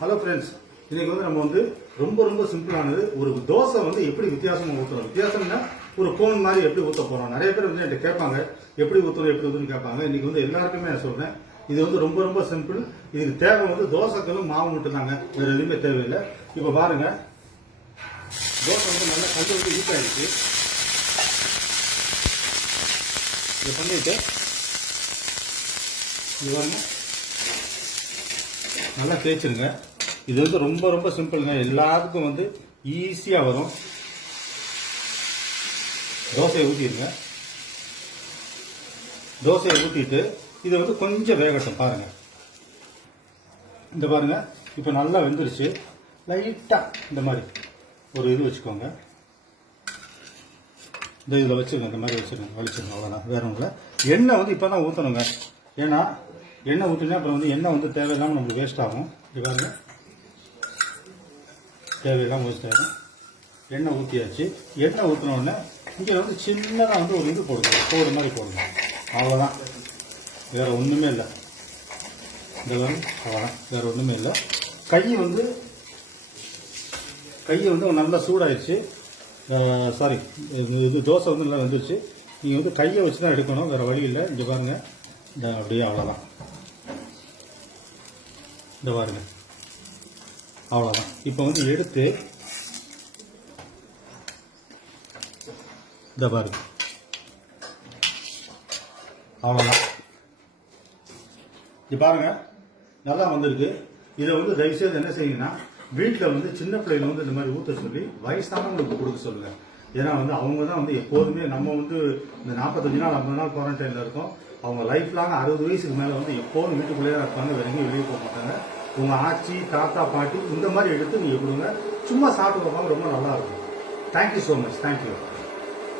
Hello friends, இன்னைக்கு நம்ம ரொம்ப சிம்பிளானது ஒரு தோசை எப்படி வித்தியாசமா ஊற்றணும். வித்தியாசம்னா ஒரு கோன் மாதிரி எப்படி ஊற்ற போறோம். நிறைய பேர் என்கிட்ட கேட்பாங்க எப்படி ஊற்றணும் கேட்பாங்க. இன்னைக்கு எல்லாருக்குமே நான் சொல்றேன், இது ரொம்ப சிம்பிள். இதுக்கு தேவை தோசைக்கல்லும் மாவு மட்டும் தாங்க, வேற எதுவுமே தேவையில்லை. இப்போ பாருங்க, தோசை நல்லா கல் ஹீட் ஆயிடுச்சு. இதை பண்ணிட்டு இது பாருங்க, நல்லா தேய்ச்சிருங்க. இது ரொம்ப சிம்பிளுங்க, எல்லாத்துக்கும் ஈஸியா வரும். தோசையை ஊற்றிடுங்க. தோசையை ஊற்றிட்டு இதை கொஞ்சம் வேகட்டும். பாருங்க, இந்த பாருங்க, இப்போ நல்லா வெந்துருச்சு. லைட்டா இந்த மாதிரி ஒரு இது வச்சுக்கோங்க. இந்த இதில் வச்சுருங்க, இந்த மாதிரி வலிச்சிருங்க. அவ்வளோதான், வேற ஒன்றும் இல்லை. எண்ணெய் இப்போ தான் ஊற்றணுங்க. ஏன்னா எண்ணெய் ஊற்றினா அப்புறம் எண்ணெய் தேவையில்லாமல் நமக்கு வேஸ்ட் ஆகும். இது பாருங்க, தேவையில்லாமல் வேஸ்ட் ஆகும். எண்ணெய் ஊற்றியாச்சு. எண்ணெய் ஊற்றின உடனே இங்கே சின்னதாக ஒரு இது போடுங்க, கோடு மாதிரி போடுங்க. அவ்வளோதான், வேற ஒன்றுமே இல்லை. இந்த அவ்வளோதான், வேற ஒன்றுமே இல்லை. கை நல்லா சூடாயிடுச்சு. சாரி, இது தோசை நல்லா வந்துருச்சு. நீங்கள் கையை வச்சு தான் எடுக்கணும், வேற வழி இல்லை. இங்கே பாருங்க, இந்த அப்படியே அவ்வளோதான். இந்த பாருங்க, அவ்வளோதான். இப்போ எடுத்து இந்த பாருங்க, அவ்வளோதான். இது பாருங்க, நல்லா வந்திருக்கு. இதை தயவுசெய்து என்ன செய்யுங்கன்னா, வீட்டில் சின்ன பிள்ளைகளை இந்த மாதிரி ஊற்ற சொல்லி வயசானவங்களுக்கு கொடுக்க சொல்லுங்க. ஏன்னா அவங்க தான் எப்போதுமே நம்ம இந்த 45 நாள் 50 நாள் குவாரண்டைனில் இருக்கோம். அவங்க லைஃப் லாங் 60 வயசுக்கு மேலே எப்போதும் வீட்டுக்குள்ளேயே தான் இருப்பாங்க, வேற எங்கேயும் வெளியே போக மாட்டாங்க. உங்க ஆச்சி தாத்தா பாட்டி இந்த மாதிரி எடுத்து நீங்க கொடுங்க. சும்மா சாப்பிட்டு பார்ப்பாங்க, ரொம்ப நல்லா இருக்கும். Thank you so much. தேங்க்யூ.